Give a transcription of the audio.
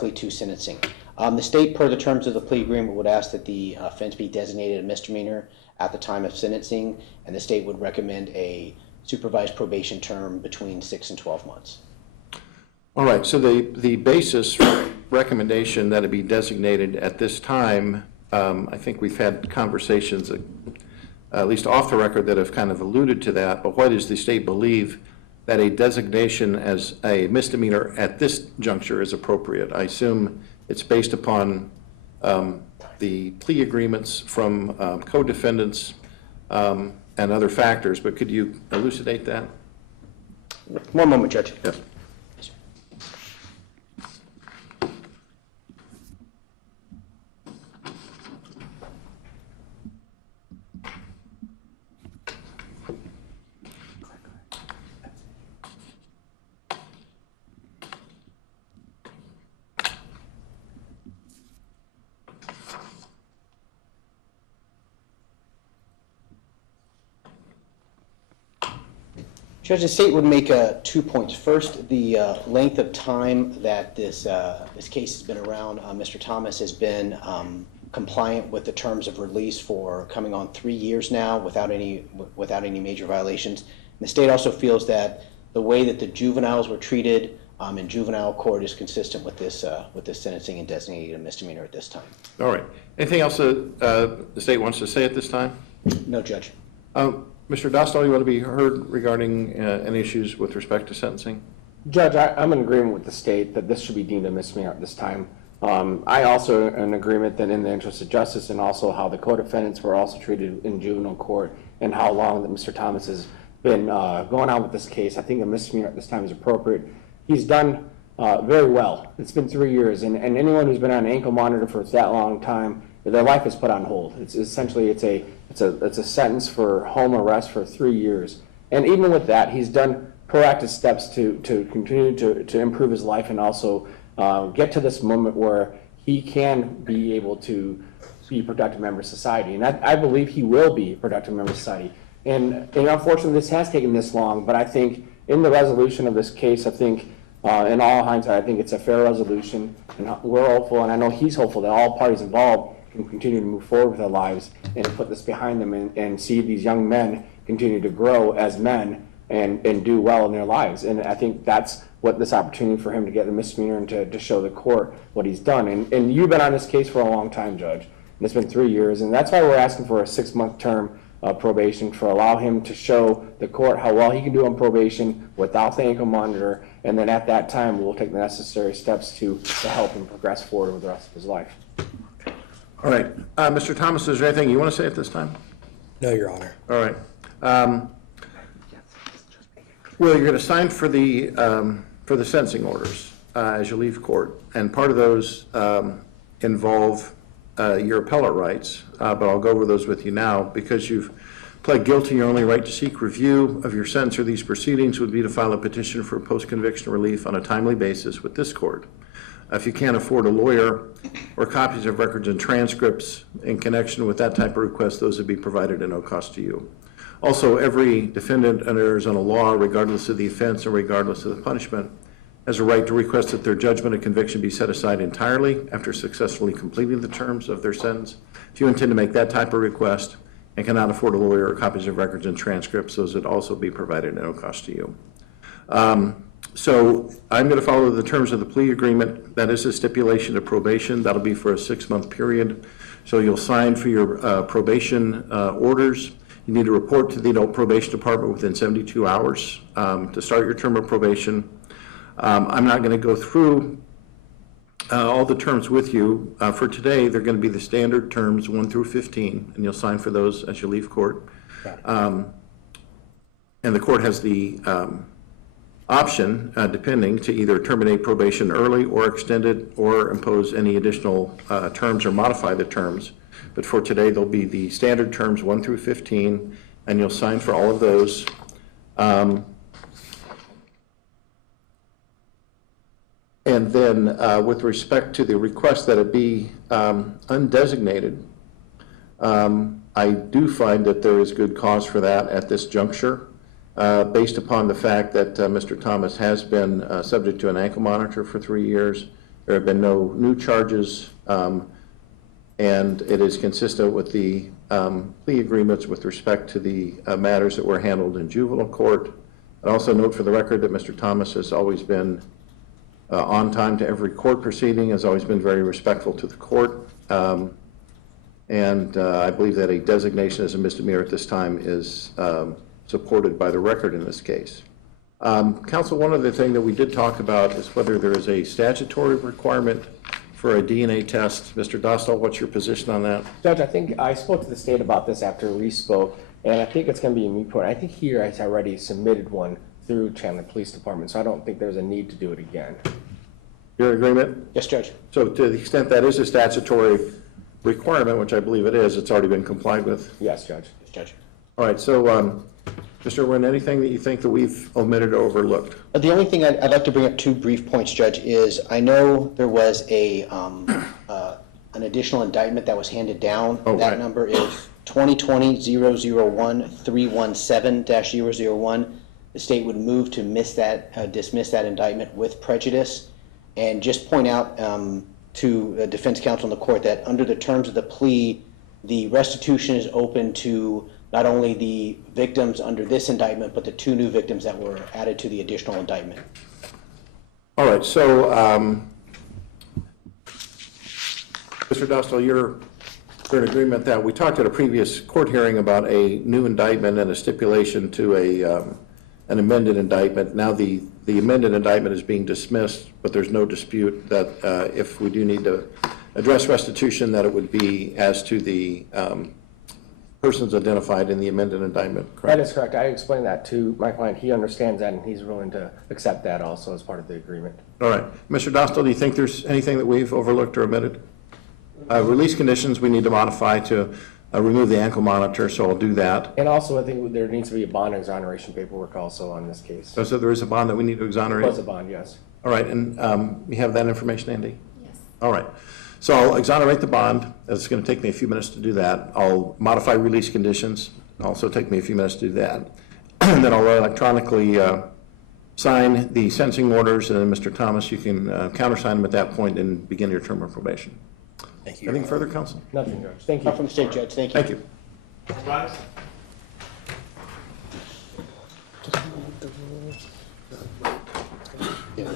directly to sentencing. The state, per the terms of the plea agreement, would ask that the offense be designated a misdemeanor at the time of sentencing, and the state would recommend a supervised probation term between 6 and 12 months. All right, so the basis for recommendation that it be designated at this time, I think we've had conversations, at least off the record, that have kind of alluded to that, but why does the state believe that a designation as a misdemeanor at this juncture is appropriate? I assume it's based upon the plea agreements from co-defendants and other factors, but could you elucidate that? One moment, Judge. Yes. Judge, the state would make 2 points. First, the length of time that this case has been around. Mr. Thomas has been compliant with the terms of release for coming on 3 years now without any major violations. And the state also feels that the way that the juveniles were treated in juvenile court is consistent with this sentencing and designating a misdemeanor at this time. All right. Anything else that the state wants to say at this time? No, Judge. Mr. Dostal, you want to be heard regarding any issues with respect to sentencing? Judge, I'm in agreement with the state that this should be deemed a misdemeanor at this time. I also am in agreement that in the interest of justice and also how the co-defendants were also treated in juvenile court and how long that Mr. Thomas has been going on with this case, I think a misdemeanor at this time is appropriate. He's done very well. It's been 3 years, and anyone who's been on an ankle monitor for that long time, their life is put on hold. It's essentially it's a sentence for home arrest for 3 years. And even with that, he's done proactive steps to continue to improve his life and also get to this moment where he can be able to be a productive member of society. And I believe he will be a productive member of society. And unfortunately, this has taken this long, but I think in the resolution of this case, I think in all hindsight, I think it's a fair resolution. And we're hopeful, and I know he's hopeful, that all parties involved can continue to move forward with their lives and put this behind them and see these young men continue to grow as men and do well in their lives. And I think that's what this opportunity for him to get the misdemeanor and to show the court what he's done. And you've been on this case for a long time, Judge, and it's been 3 years. And that's why we're asking for a 6-month term of probation to allow him to show the court how well he can do on probation without the ankle monitor. And then at that time, we'll take the necessary steps to help him progress forward with the rest of his life. All right. Mr. Thomas, is there anything you want to say at this time? No, Your Honor. All right. Well, you're going to sign for the sentencing orders as you leave court, and part of those involve your appellate rights, but I'll go over those with you now. Because you've pled guilty, your only right to seek review of your sentence or these proceedings would be to file a petition for post-conviction relief on a timely basis with this court. If you can't afford a lawyer or copies of records and transcripts in connection with that type of request, those would be provided at no cost to you. Also, every defendant under Arizona law, regardless of the offense and regardless of the punishment, has a right to request that their judgment of conviction be set aside entirely after successfully completing the terms of their sentence. If you intend to make that type of request and cannot afford a lawyer or copies of records and transcripts, those would also be provided at no cost to you. So I'm going to follow the terms of the plea agreement. That is a stipulation of probation. That'll be for a 6-month period. So you'll sign for your probation orders. You need to report to the adult probation department within 72 hours to start your term of probation. I'm not going to go through all the terms with you. For today, they're going to be the standard terms 1 through 15, and you'll sign for those as you leave court. And the court has the option, depending, to either terminate probation early or extend it or impose any additional terms or modify the terms. But for today, there'll be the standard terms 1 through 15, and you'll sign for all of those. And then with respect to the request that it be undesignated, I do find that there is good cause for that at this juncture. Based upon the fact that Mr. Thomas has been subject to an ankle monitor for 3 years. There have been no new charges, and it is consistent with the plea agreements with respect to the matters that were handled in juvenile court. I also note for the record that Mr. Thomas has always been on time to every court proceeding, has always been very respectful to the court, and I believe that a designation as a misdemeanor at this time is supported by the record in this case. Counsel, one other thing that we did talk about is whether there is a statutory requirement for a DNA test. Mr. Dostal, what's your position on that? Judge, I think I spoke to the state about this after we spoke, and I think it's going to be a moot point. I think here I already submitted one through Chandler Police Department, so I don't think there's a need to do it again. Your agreement? Yes, Judge. So to the extent that is a statutory requirement, which I believe it is, it's already been complied with? Yes, Judge. Yes, Judge. All right, so Mr. Wynn, anything that you think that we've omitted or overlooked? The only thing I'd like to bring up, 2 brief points, Judge, is I know there was an additional indictment that was handed down. Oh, that right. number is 2020-001-317-001. The state would move to dismiss that indictment with prejudice, and just point out to the defense counsel in the court that under the terms of the plea, the restitution is open to not only the victims under this indictment, but the 2 new victims that were added to the additional indictment. All right, so Mr. Dostal, you're in agreement that we talked at a previous court hearing about a new indictment and a stipulation to an amended indictment. Now the amended indictment is being dismissed, but there's no dispute that if we do need to address restitution, that it would be as to the persons identified in the amended indictment, correct? That is correct. I explained that to my client. He understands that, and he's willing to accept that also as part of the agreement. All right. Mr. Dostal, do you think there's anything that we've overlooked or omitted? Release conditions we need to modify to remove the ankle monitor, so I'll do that. And also, I think there needs to be a bond exoneration paperwork also on this case. So there is a bond that we need to exonerate? There was a bond, yes. All right, and you have that information, Andy? Yes. All right. So I'll exonerate the bond. It's going to take me a few minutes to do that. I'll modify release conditions. It'll also take me a few minutes to do that. And then I'll electronically sign the sentencing orders, and then Mr. Thomas, you can countersign them at that point and begin your term of probation. Thank you. Anything further, counsel? Nothing, Judge. Thank you. Not from the state, Judge. Thank you. Thank you. Yeah.